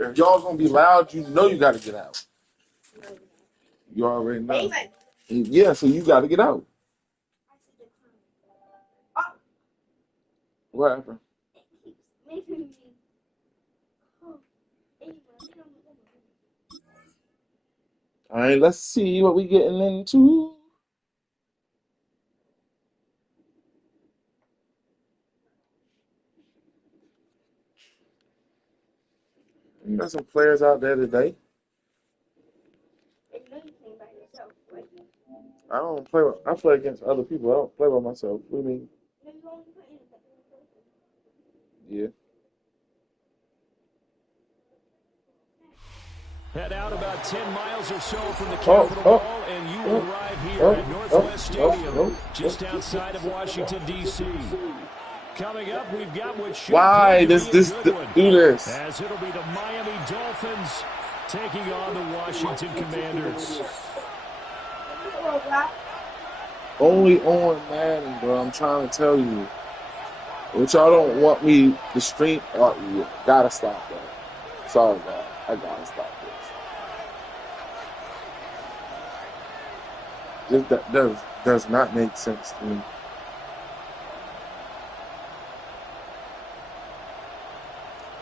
If y'all gonna be loud, you know you got to get out. You already know. Yeah, so you got to get out. What happened? All right, let's see what we getting into. You got some players out there today. I don't play. I play against other people. I don't play by myself. What do you mean? Yeah. Head out about 10 miles or so from the Capitol Mall, and you will arrive here at Northwest Stadium, just outside of Washington, D.C. Coming up, we've got what should Why prove to be a good one, do this? as it'll be the Miami Dolphins taking on the Washington Commanders. Only on Madden, bro. I'm trying to tell you. Which y'all don't want me to stream. You gotta stop that. Sorry, God. I gotta stop this. That does not make sense to me.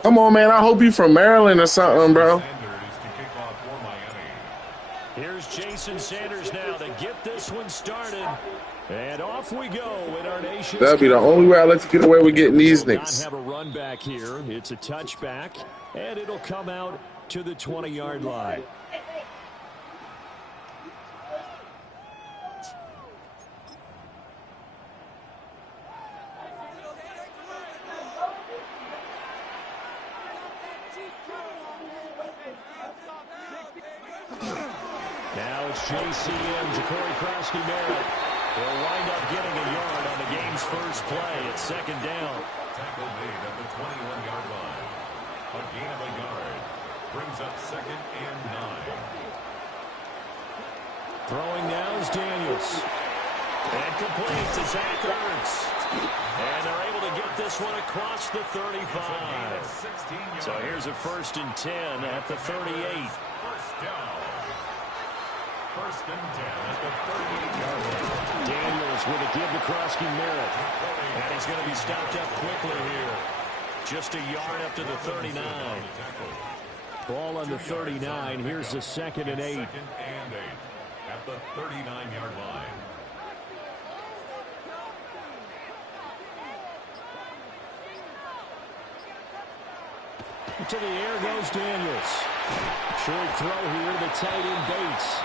Come on, man. I hope you from Maryland or something, bro. Here's Jason Sanders now to get this one started. And off we go in our nation's That'll be the only way I let you get away with getting these niggas. Not have a run back here. It's a touchback, and it'll come out to the 20-yard line. Now it's JCM, Ja'Cory Krosky-Merritt. He'll wind up getting a yard on the game's first play. It's second down. Tackle made at the 21-yard line. A gain of a yard brings up 2nd and 9. Throwing now is Daniels. And complete to Zach Ertz. And they're able to get this one across the 35. So here's a 1st and 10 at the 38. First down. 1st and 10 at the 38-yard line. Daniels with a give to Krosky-Merritt. And he's going to be stopped up quickly here. Just a yard up to the 39. Ball on the 39. Here's the 2nd and 8. 2nd and 8 at the 39-yard line. To the air goes Daniels. Short throw here to the tight end Bates.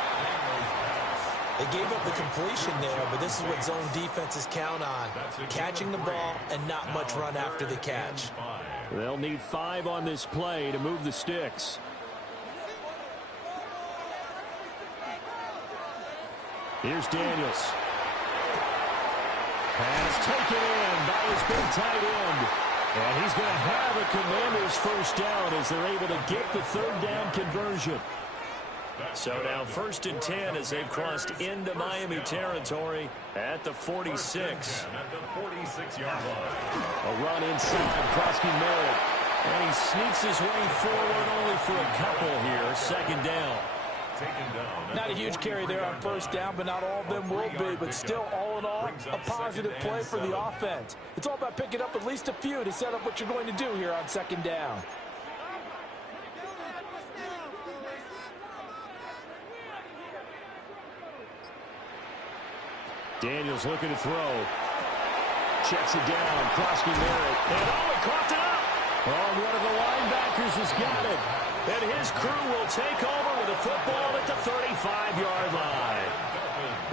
They gave up the completion there, but this is what zone defenses count on. Catching the ball and not much run after the catch. They'll need 5 on this play to move the sticks. Here's Daniels. Pass taken in by his big tight end. And he's going to have a Commanders first down as they're able to get the 3rd down conversion. So now 1st and 10 as they've crossed into Miami territory at the 46. At the 46-yard line. A run inside, Krosky-Merritt. And he sneaks his way forward only for a couple here. 2nd down. Not a huge carry there on 1st down, but not all of them will be. But still, all in all, a positive play for the offense. It's all about picking up at least a few to set up what you're going to do here on 2nd down. Daniels looking to throw. Checks it down. Krosky-Merritt. And he caught it up. Oh, one of the linebackers has got it. And his crew will take over with a football at the 35-yard line.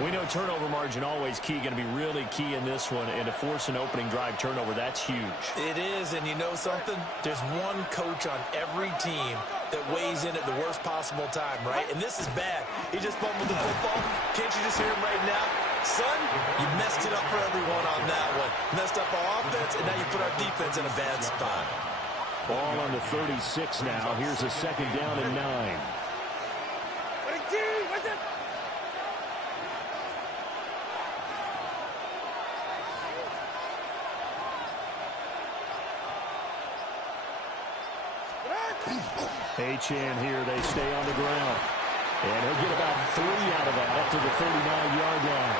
We know turnover margin always key, going to be really key in this one. And to force an opening drive turnover, that's huge. It is, and you know something? There's one coach on every team that weighs in at the worst possible time, right? And this is bad. He just fumbled the football. Can't you just hear him right now? Son, you messed it up for everyone on that one. Messed up our offense, and now you put our defense in a bad spot. Ball on the 36 now. Here's a 2nd down and 9. Achane here, they stay on the ground. And he'll get about 3 out of that up to the 39-yard line.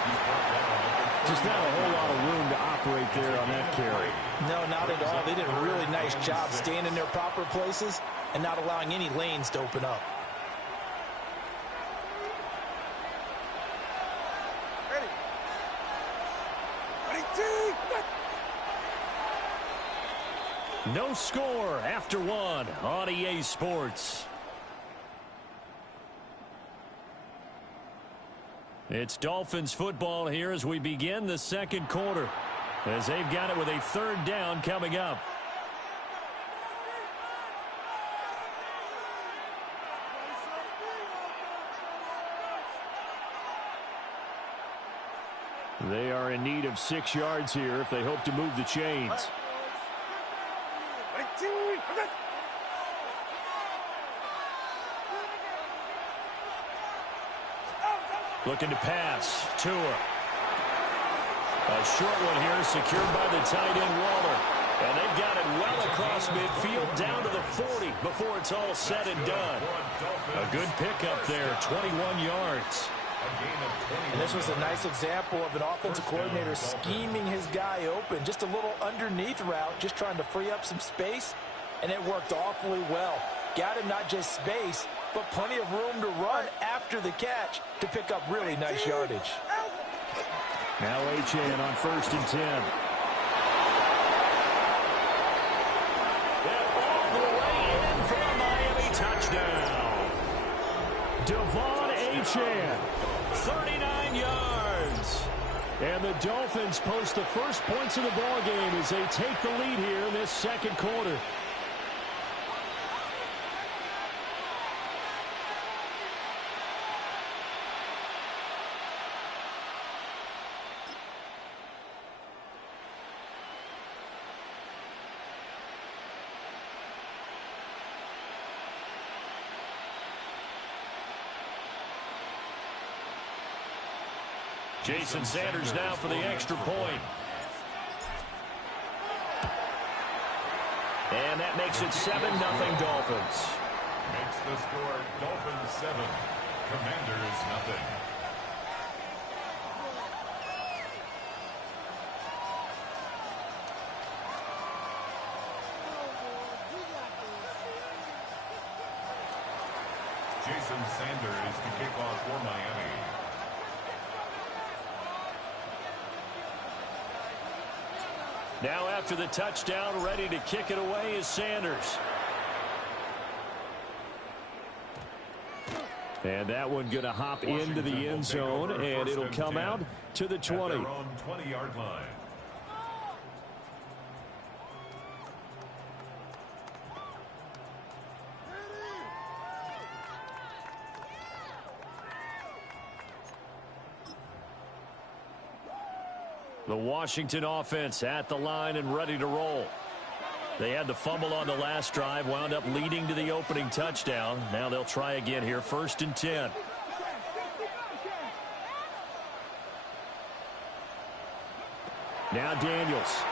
Just not a whole lot of room to operate there on that carry. No, not at all. They did a really nice job staying in their proper places and not allowing any lanes to open up. No score after 1 on EA Sports. It's Dolphins football here as we begin the second quarter, as they've got it with a 3rd down coming up. They are in need of 6 yards here if they hope to move the chains. Looking to pass. Tua. A short one here secured by the tight end Waller. And they've got it well across midfield down to the 40 before it's all said and done. A good pickup there, 21 yards. And this was a nice example of an offensive coordinator scheming his guy open. Just a little underneath route, just trying to free up some space, and it worked awfully well. Got him not just space, but plenty of room to run after the catch to pick up really nice yardage. Now Achane on 1st and 10. And all the way in for a Miami touchdown. Devon Achane, 39 yards. And the Dolphins post the first points of the ball game as they take the lead here in this second quarter. Jason Sanders now for the extra point. And that makes it 7-0 Dolphins. Makes the score Dolphins 7, Commanders nothing. Jason Sanders to kick off for Miami. Now after the touchdown, ready to kick it away is Sanders. And that one going to hop into the end zone, and it'll come out to the 20. At their own 20-yard line. The Washington offense at the line and ready to roll. They had the fumble on the last drive, wound up leading to the opening touchdown. Now they'll try again here, 1st and 10. Now Daniels.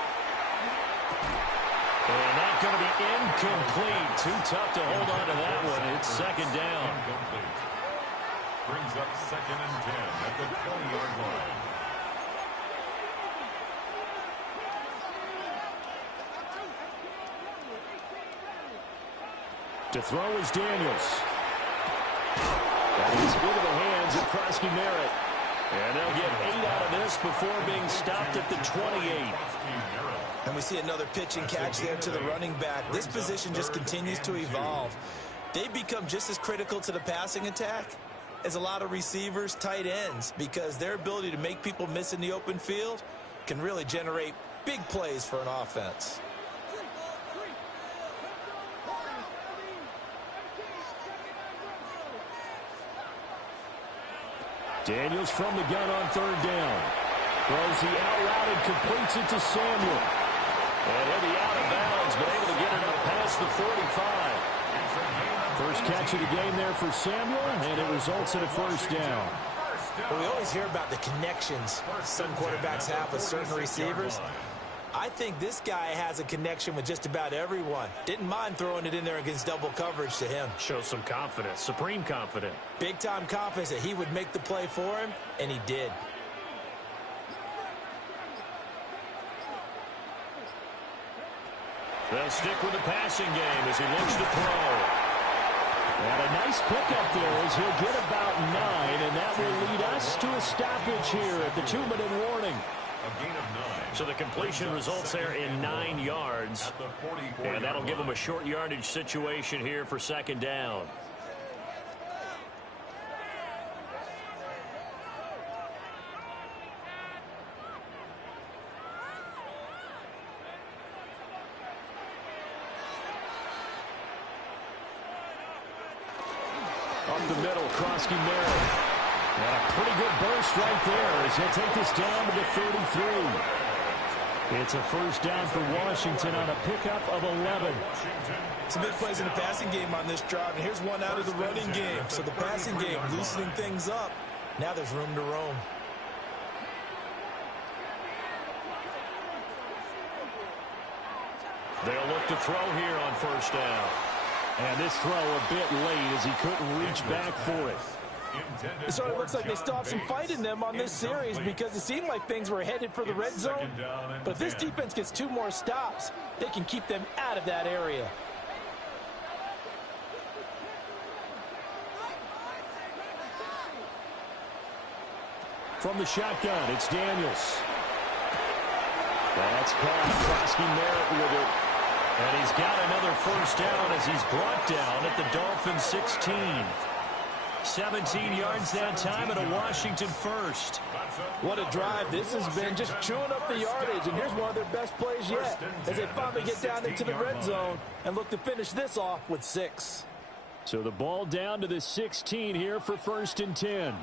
And that's going to be incomplete. Too tough to hold on to that one. It's 2nd down. Incomplete. Brings up 2nd and 10 at the 20-yard line. To throw is Daniels. That is into the hands of Krosky Merritt. And they'll get 8 out of this before being stopped at the 28. And we see another pitch and catch there to the running back. This position just continues to evolve. They become just as critical to the passing attack as a lot of receivers, tight ends, because their ability to make people miss in the open field can really generate big plays for an offense. Daniels from the gun on 3rd down. Throws the out route and completes it to Samuel. And he'll be out of bounds, but able to get it up past the 45. First catch of the game there for Samuel, and it results in a 1st down. Well, we always hear about the connections some quarterbacks have with certain receivers. I think this guy has a connection with just about everyone. Didn't mind throwing it in there against double coverage to him. Shows some confidence, supreme confidence. Big-time confidence that he would make the play for him, and he did. They'll stick with the passing game as he looks to throw. And a nice pickup there as he'll get about 9, and that will lead us to a stoppage here at the 2-minute warning. A gain of 9. So the completion results there in 9 yards, and that'll give them a short yardage situation here for second down. Up the middle, COdxMadden. And a pretty good burst right there as he'll take this down to the 33. It's a first down for Washington on a pickup of 11. Some big plays in the passing game on this drive, and here's one out of the running game. So the passing game loosening things up. Now there's room to roam. They'll look to throw here on first down. And this throw a bit late as he couldn't reach back for it. So it looks like they still have some fight in them on this series because it seemed like things were headed for the red zone. But if this defense gets 2 more stops, they can keep them out of that area. From the shotgun, it's Daniels. That's caught. COdxMadden with it. And he's got another first down as he's brought down at the Dolphins' 16. 17 yards that time and a Washington first. What a drive this has been, just chewing up the yardage, and here's one of their best plays yet as they finally get down into the red zone and look to finish this off with 6. So the ball down to the 16 here for first and 10.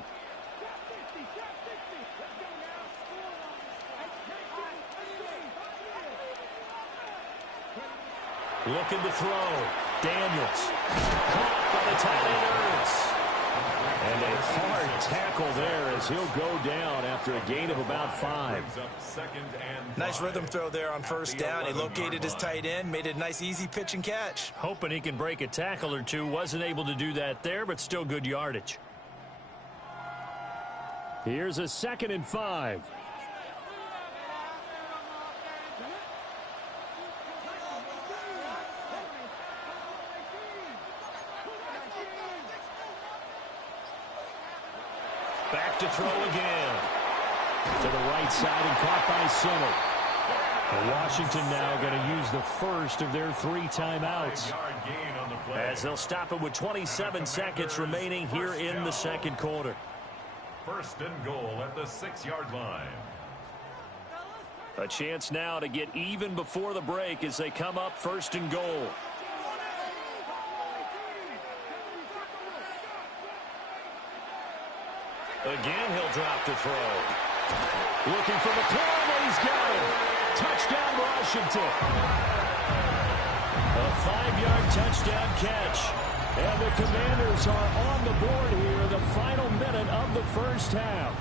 Looking to throw. Daniels. Caught by the tight end. And a hard tackle there as he'll go down after a gain of about 5. Nice rhythm throw there on first down. He located his tight end, made it a nice easy pitch and catch. Hoping he can break a tackle or two. Wasn't able to do that there, but still good yardage. Here's a 2nd and 5. Back to throw again. To the right side and caught by center. And Washington now going to use the first of their 3 timeouts. As they'll stop it with 27 seconds remaining here in the second quarter. First and goal at the 6-yard line. A chance now to get even before the break as they come up first and goal. Again, he'll drop the throw. Looking for McClellan, and he's got him. Touchdown, Washington. A 5-yard touchdown catch. And the Commanders are on the board here in the final minute of the first half.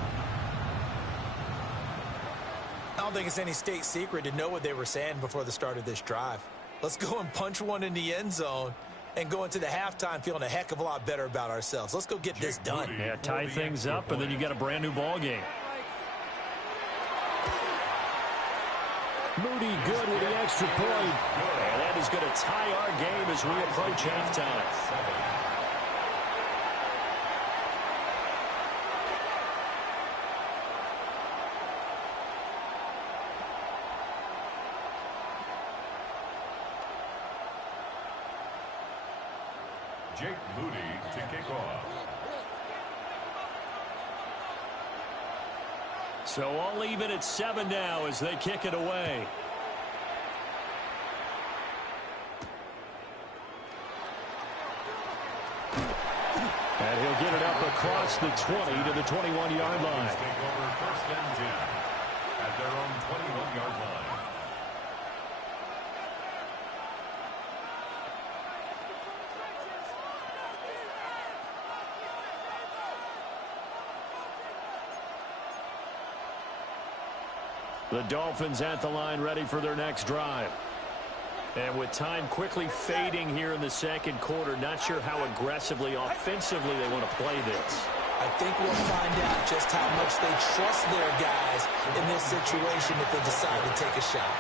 I don't think it's any state secret to know what they were saying before the start of this drive. Let's go and punch one in the end zone and go into the halftime feeling a heck of a lot better about ourselves. Let's go get this done. Yeah, tie things up, and then you got a brand new ball game. Moody good with the extra point. And that is going to tie our game as we approach halftime. Jake Moody to kick off. So all even at 7 now as they kick it away. And he'll get it up across the 20 to the 21-yard line. Take over first and 10 at their own 21-yard line. The Dolphins at the line ready for their next drive. And with time quickly fading here in the second quarter, not sure how aggressively, offensively they want to play this. I think we'll find out just how much they trust their guys in this situation if they decide to take a shot.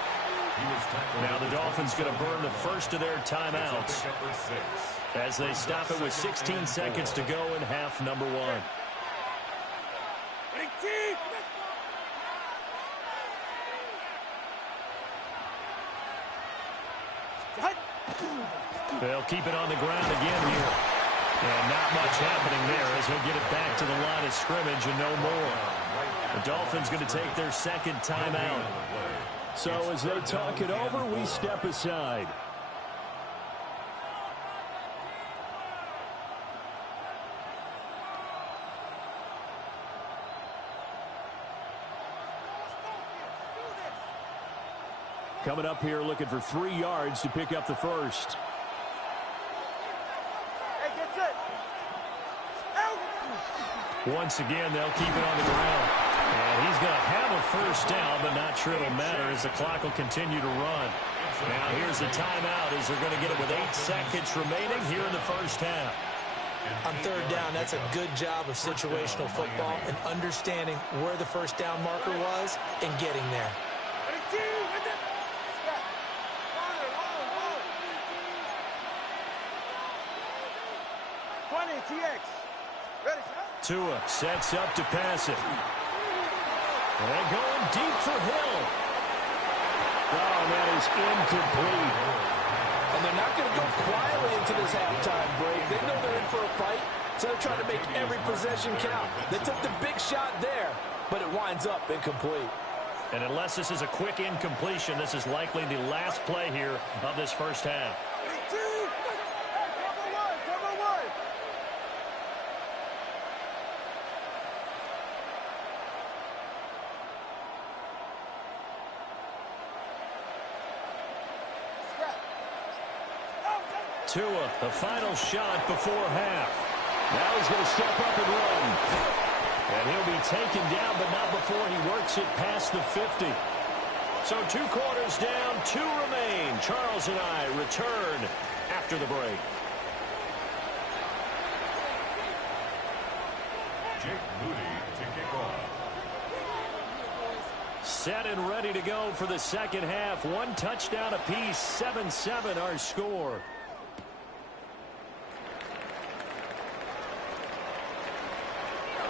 Now the Dolphins going to burn the first of their timeouts as they stop it with 16 seconds to go in half number 1. They'll keep it on the ground again here. And not much happening there as he'll get it back to the line of scrimmage and no more. The Dolphins going to take their second timeout. So as they talk it over, we step aside. Coming up here looking for 3 yards to pick up the first. Once again, they'll keep it on the ground. And he's going to have a first down, but not sure it'll matter as the clock will continue to run. Now here's a timeout as they're going to get it with 8 seconds remaining here in the first half. On third down, that's a good job of situational football and understanding where the first down marker was and getting there. Tua sets up to pass it. And going deep for Hill. Oh, that is incomplete. And they're not going to go quietly into this halftime break. They know they're in for a fight, so they're trying to make every possession count. They took the big shot there, but it winds up incomplete. And unless this is a quick incompletion, this is likely the last play here of this first half. Tua, the final shot before half. Now he's going to step up and run. And he'll be taken down, but not before he works it past the 50. So 2 quarters down, 2 remain. Charles and I return after the break. Jake Moody to kick off. Set and ready to go for the second half. 1 touchdown apiece, 7-7 our score.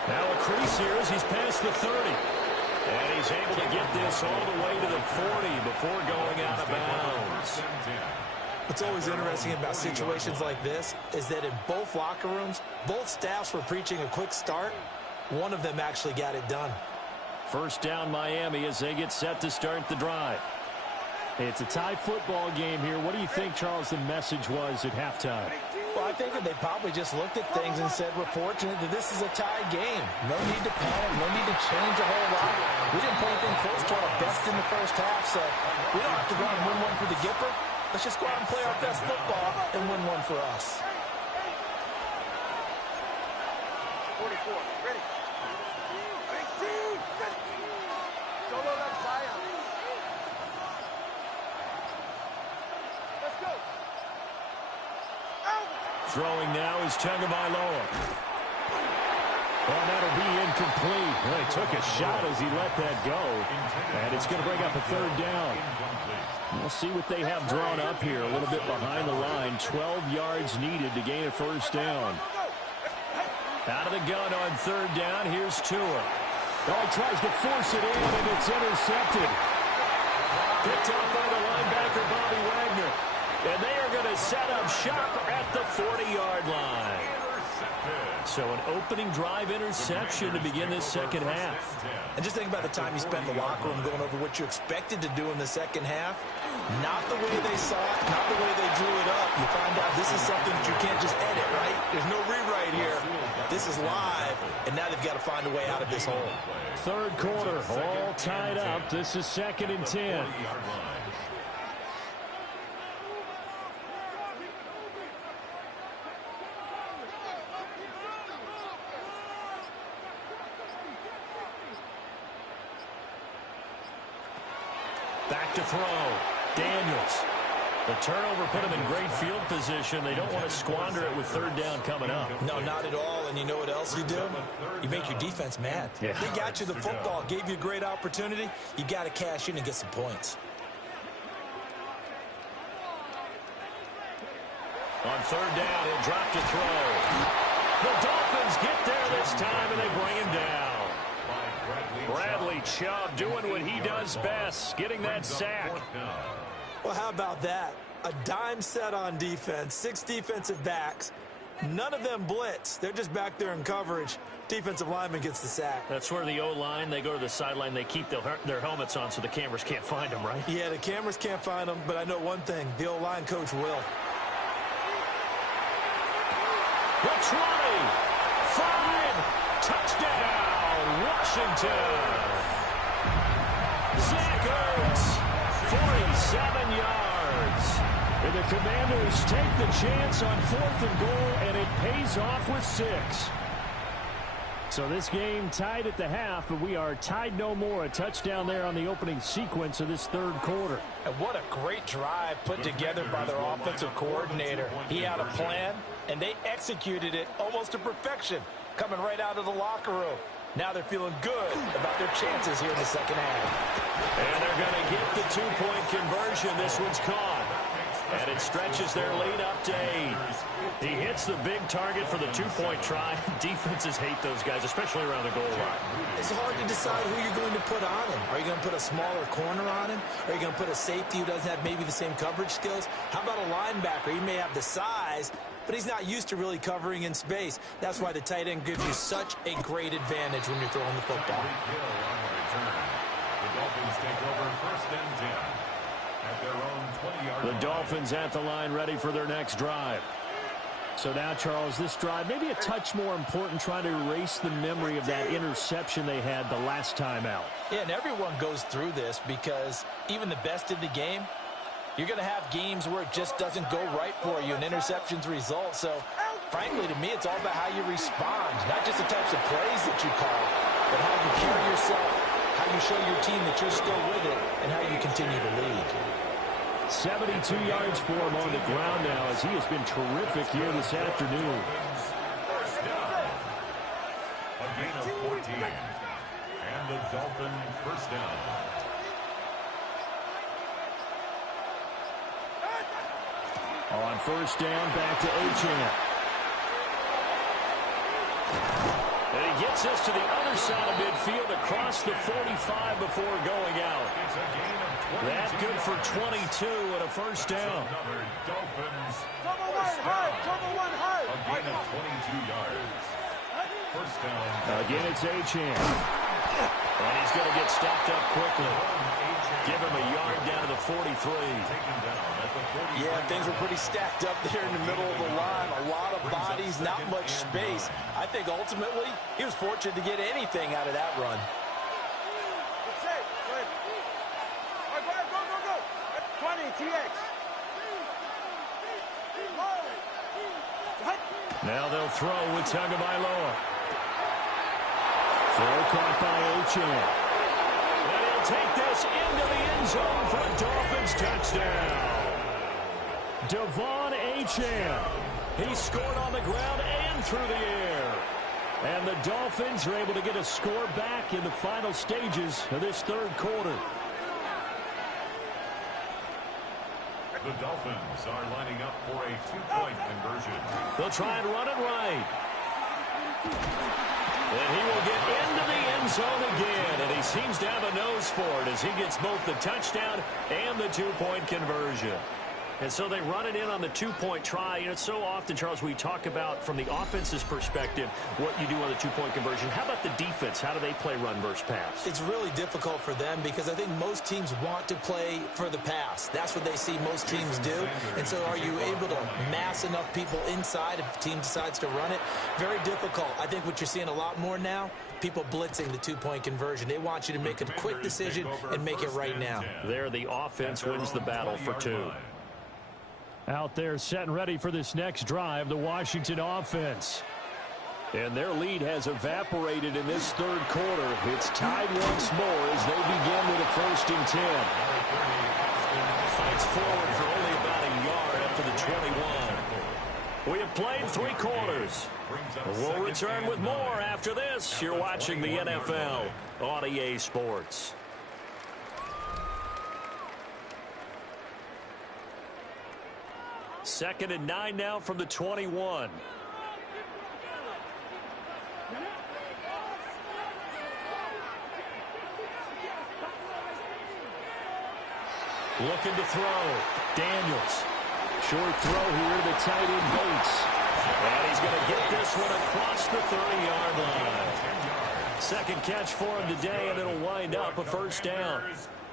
Now a crease here as he's past the 30. And he's able to get this all the way to the 40 before going out of bounds. What's always interesting about situations like this is that in both locker rooms, both staffs were preaching a quick start. One of them actually got it done. First down Miami as they get set to start the drive. Hey, it's a tie football game here. What do you think, Charles, the message was at halftime? Well, I think that they probably just looked at things and said, we're fortunate that this is a tie game. No need to panic. No need to change a whole lot. We didn't play anything close to our best in the first half, so we don't have to go out and win one for the Gipper. Let's just go out and play our best football and win one for us. 44, ready. 18, solo left Zion. Let's go. Throwing now is Tagovailoa. Well, that'll be incomplete. Well, he took a shot as he let that go. And it's going to bring up a third down. We'll see what they have drawn up here. A little bit behind the line. 12 yards needed to gain a first down. Out of the gun on third down. Here's Tua. Oh, he tries to force it in, and it's intercepted. Picked up by the linebacker, Bobby Wagner. And they are going to set up shop at the 40-yard line. So an opening drive interception to begin this second half. And just think about the time you spent in the locker room going over what you expected to do in the second half. Not the way they saw it, not the way they drew it up. You find out this is something that you can't just edit, right? There's no rewrite here. This is live, and now they've got to find a way out of this hole. Third quarter, all tied up. This is 2nd and 10. Back to throw. Daniels. The turnover put them in great field position. They don't want to squander it with third down coming up. No, not at all. And you know what else you do? You make your defense mad. Yeah. They got you the football, gave you a great opportunity. You got to cash in and get some points. On third down, he'll drop to throw. The Dolphins get there this time, and they bring him down. Bradley Chubb doing what he does best, getting that sack. Well, how about that? A dime set on defense, 6 defensive backs. None of them blitz. They're just back there in coverage. Defensive lineman gets the sack. That's where the O-line, they go to the sideline, they keep their helmets on so the cameras can't find them, right? Yeah, the cameras can't find them, but I know one thing. The O-line coach will. The 20, 5, touchdown, Washington. Zach Ertz, 47 yards. And the Commanders take the chance on 4th and goal, and it pays off with 6. So this game tied at the half, but we are tied no more. A touchdown there on the opening sequence of this third quarter. And what a great drive put together by their offensive coordinator. He had a plan, and they executed it almost to perfection, coming right out of the locker room. Now they're feeling good about their chances here in the second half. And they're going to get the 2-point conversion. This one's caught. And it stretches their lead up to 8. He hits the big target for the 2-point try. Defenses hate those guys, especially around the goal line. It's hard to decide who you're going to put on him. Are you going to put a smaller corner on him? Are you going to put a safety who doesn't have maybe the same coverage skills? How about a linebacker? He may have the size, but he's not used to really covering in space. That's why the tight end gives you such a great advantage when you're throwing the football. The Dolphins take over 1st and 10 at their own 20-yard line. The Dolphins at the line, ready for their next drive. So now, Charles, this drive maybe a touch more important, trying to erase the memory of that interception they had the last time out. Yeah, and everyone goes through this because even the best in the game, you're going to have games where it just doesn't go right for you, and interceptions result. So, frankly, to me, it's all about how you respond, not just the types of plays that you call, but how you carry yourself, how you show your team that you're still with it, and how you continue to lead. 72 yards for him on the ground now, as he has been terrific here this afternoon. First down. A gain of 14. And the Dolphin first down. On first down, back to Achane. And he gets us to the other side of midfield across the 45 before going out. It's a gain of 22. That's good for 22 and a first down. Another Dolphins Double one first high, down. double one high. A gain of 22 yards. First down. Again, it's Achane. And he's going to get stopped up quickly. Give him a yard down to the 43. Taken down at the 45. Yeah, things were pretty stacked up there in the middle of the line. A lot of bodies, not much space. I think ultimately he was fortunate to get anything out of that run. Good save. Go ahead. All right, go, go, go. 20, TX. Now they'll throw with Tagovailoa. Throw caught by Achane. And he'll take this into the end zone for a Dolphins touchdown. Devon Achane. He scored on the ground and through the air. And the Dolphins are able to get a score back in the final stages of this third quarter. The Dolphins are lining up for a 2-point conversion. They'll try and run it right. And he will get into the end zone again. And he seems to have a nose for it as he gets both the touchdown and the 2-point conversion. And so they run it in on the 2-point try. You know, so often, Charles, we talk about from the offense's perspective what you do on the 2-point conversion. How about the defense? How do they play run versus pass? It's really difficult for them because I think most teams want to play for the pass. That's what they see most teams do. And so are you able to mass enough people inside if the team decides to run it? Very difficult. I think what you're seeing a lot more now, people blitzing the 2-point conversion. They want you to make a quick decision and make it right now. There, the offense wins the battle for 2. Out there set and ready for this next drive, the Washington offense. And their lead has evaporated in this third quarter. It's tied once more as they begin with a 1st and 10. Fights forward for only about a yard after the 21. We have played 3 quarters. We'll return with more after this. You're watching the NFL on EA Sports. Second and 9 now from the 21. Looking to throw. Daniels. Short throw here to the tight end Bates. And he's going to get this one across the 30-yard line. Second catch for him today, and it'll wind up a 1st down.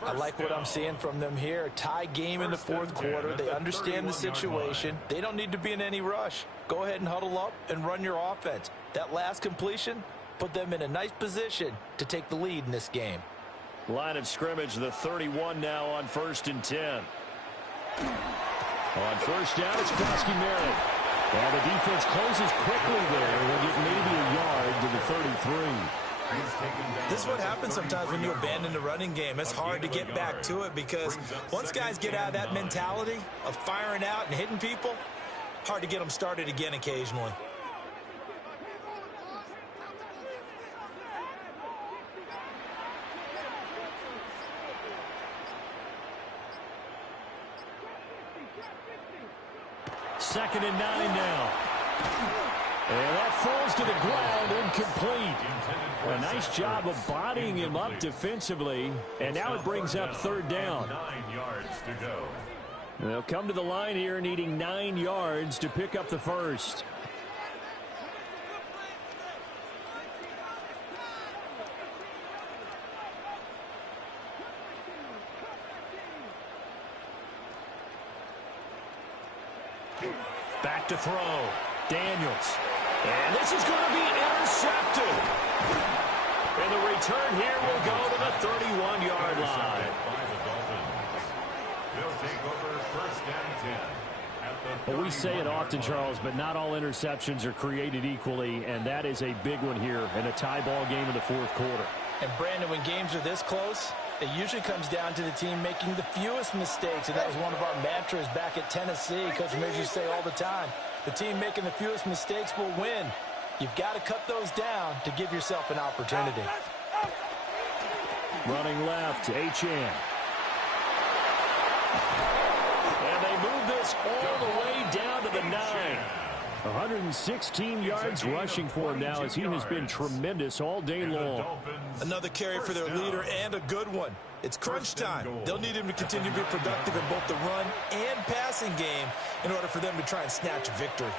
I like what I'm seeing from them here. Tie game in the 4th quarter. They understand the situation. They don't need to be in any rush. Go ahead and huddle up and run your offense. That last completion put them in a nice position to take the lead in this game. Line of scrimmage, the 31 now on 1st and 10. On 1st down, it's COdxMadden. And the defense closes quickly there. We'll get maybe a yard to the 33. This is what happens sometimes when you abandon the running game. It's hard to get back to it because once guys get out of that mentality of firing out and hitting people, hard to get them started again occasionally. Second and 9 now. And that falls to the ground, incomplete. A nice job of bodying him up defensively. And now it brings up 3rd down. 9 yards to go. They'll come to the line here needing 9 yards to pick up the 1st. Back to throw. Daniels. And this is going to be intercepted. And the return here will go to the 31-yard line. They'll take over 1st and 10. Well, we say it often, Charles, but not all interceptions are created equally, and that is a big one here in a tie ball game in the 4th quarter. And, Brandon, when games are this close, it usually comes down to the team making the fewest mistakes, and that was one of our mantras back at Tennessee. Coach Mears used to say all the time, the team making the fewest mistakes will win. You've got to cut those down to give yourself an opportunity. Running left, Achane. And they move this all the way down to the 9. 116 yards rushing for him now as he has been tremendous all day long. Another carry for their leader and a good one. It's crunch time. They'll need him to continue to be productive in both the run and passing game in order for them to try and snatch a victory.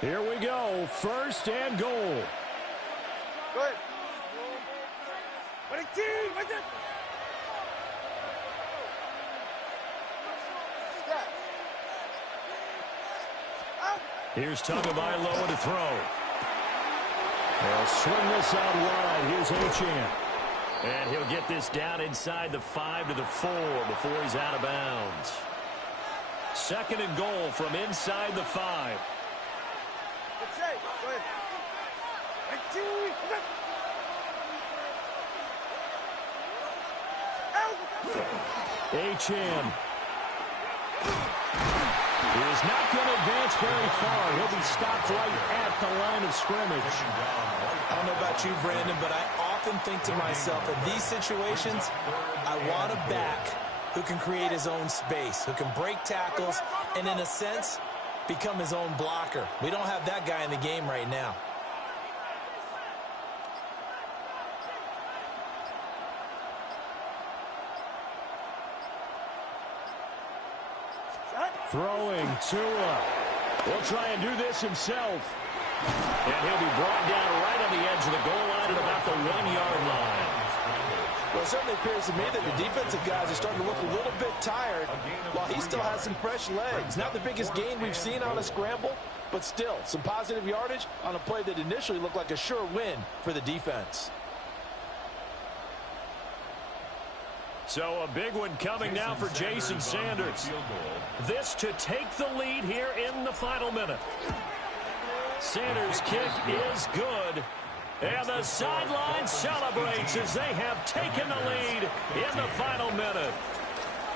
Here we go. 1st and goal. Good. What a team! What's it? Here's Tagovailoa to throw. They'll swing this out wide. Here's Achane. And he'll get this down inside the 5 to the 4 before he's out of bounds. 2nd and goal from inside the 5. Good save. Go ahead. What a team! Achane. He is not going to advance very far. He'll be stopped right at the line of scrimmage. I don't know about you, Brandon, but I often think to myself, in these situations, I want a back who can create his own space, who can break tackles, and in a sense, become his own blocker. We don't have that guy in the game right now. Throwing Tua. He'll try and do this himself. And he'll be brought down right on the edge of the goal line at about the 1-yard line. Well, it certainly appears to me that the defensive guys are starting to look a little bit tired while he still has some fresh legs. Not the biggest gain we've seen on a scramble, but still some positive yardage on a play that initially looked like a sure win for the defense. So a big one coming now for Jason Sanders. This to take the lead here in the final minute. Sanders' kick is good. And the sideline celebrates as they have taken the lead in the final minute.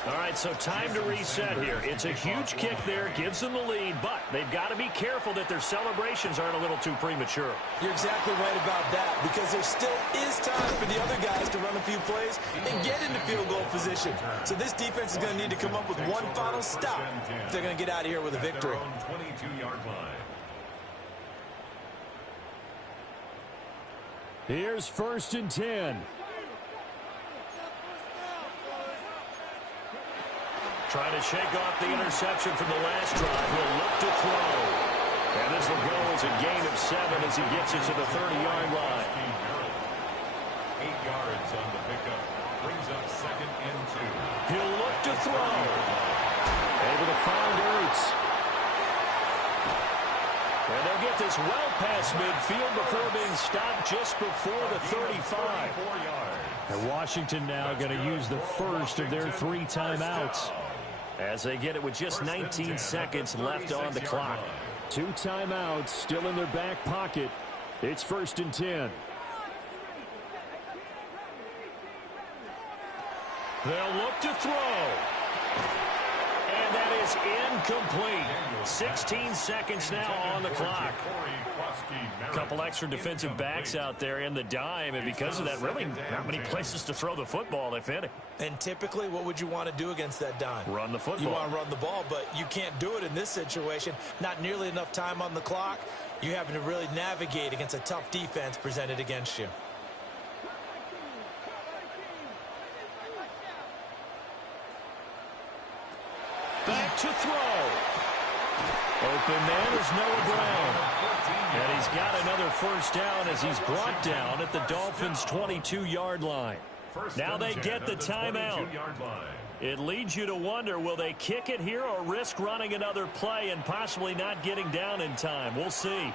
All right, so time to reset here. It's a huge kick there, gives them the lead, but they've got to be careful that their celebrations aren't a little too premature. You're exactly right about that, because there still is time for the other guys to run a few plays and get into field goal position. So this defense is going to need to come up with one final stop if they're going to get out of here with a victory. 22-yard line. Here's 1st and 10. Trying to shake off the interception from the last drive. He'll look to throw. And this will go as a gain of 7 as he gets it to the 30-yard line. 8 yards on the pickup. Brings up 2nd and 2. He'll look to throw. Able to find Ertz. And they'll get this well past midfield before being stopped just before the 35. And Washington now going to use the first of their 3 timeouts as they get it with just 19 seconds left on the clock. 2 timeouts still in their back pocket. It's 1st and 10. They'll look to throw. And that is incomplete. 16 seconds now on the clock. A couple extra defensive backs out there in the dime, and because of that, really not many places to throw the football, if any. And typically, what would you want to do against that dime? Run the football. You want to run the ball, but you can't do it in this situation. Not nearly enough time on the clock. You having to really navigate against a tough defense presented against you. Back to throw. Open man is Noah Brown. And he's got another first down as he's brought down at the Dolphins' 22-yard line. Now they get the timeout. It leads you to wonder, will they kick it here or risk running another play and possibly not getting down in time? We'll see.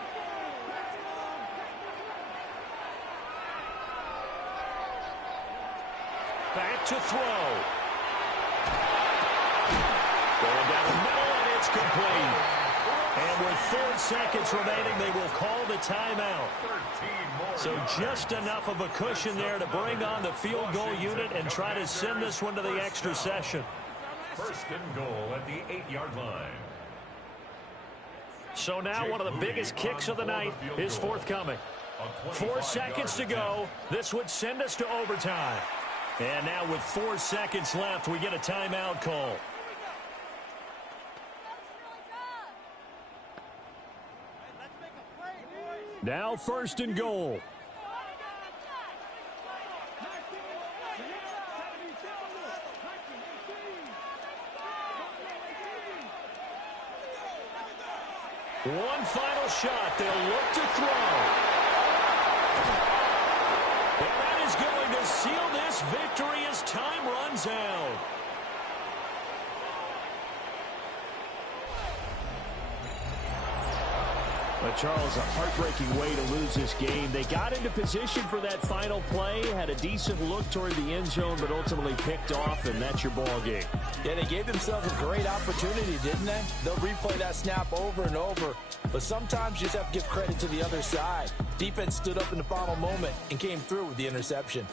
Back to throw. Going down the middle, and it's complete. And with 4 seconds remaining, they will call the timeout. So just enough of a cushion there to bring on the field goal unit and try to send this one to the extra session. 1st and goal at the 8-yard line. So now one of the biggest kicks of the night is forthcoming. 4 seconds to go. This would send us to overtime. And now with 4 seconds left, we get a timeout call. Now 1st and goal. One final shot. They'll look to throw. And that is going to seal this victory as time runs out. But Charles, a heartbreaking way to lose this game. They got into position for that final play, had a decent look toward the end zone, but ultimately picked off, and that's your ball game. Yeah, they gave themselves a great opportunity, didn't they? They'll replay that snap over and over, but sometimes you just have to give credit to the other side. Defense stood up in the final moment and came through with the interception.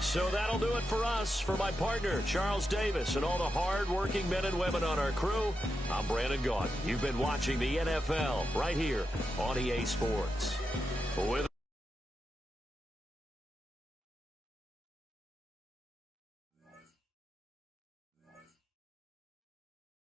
So that'll do it for us. For my partner, Charles Davis, and all the hard-working men and women on our crew, I'm Brandon Gaudin. You've been watching the NFL right here on EA Sports. With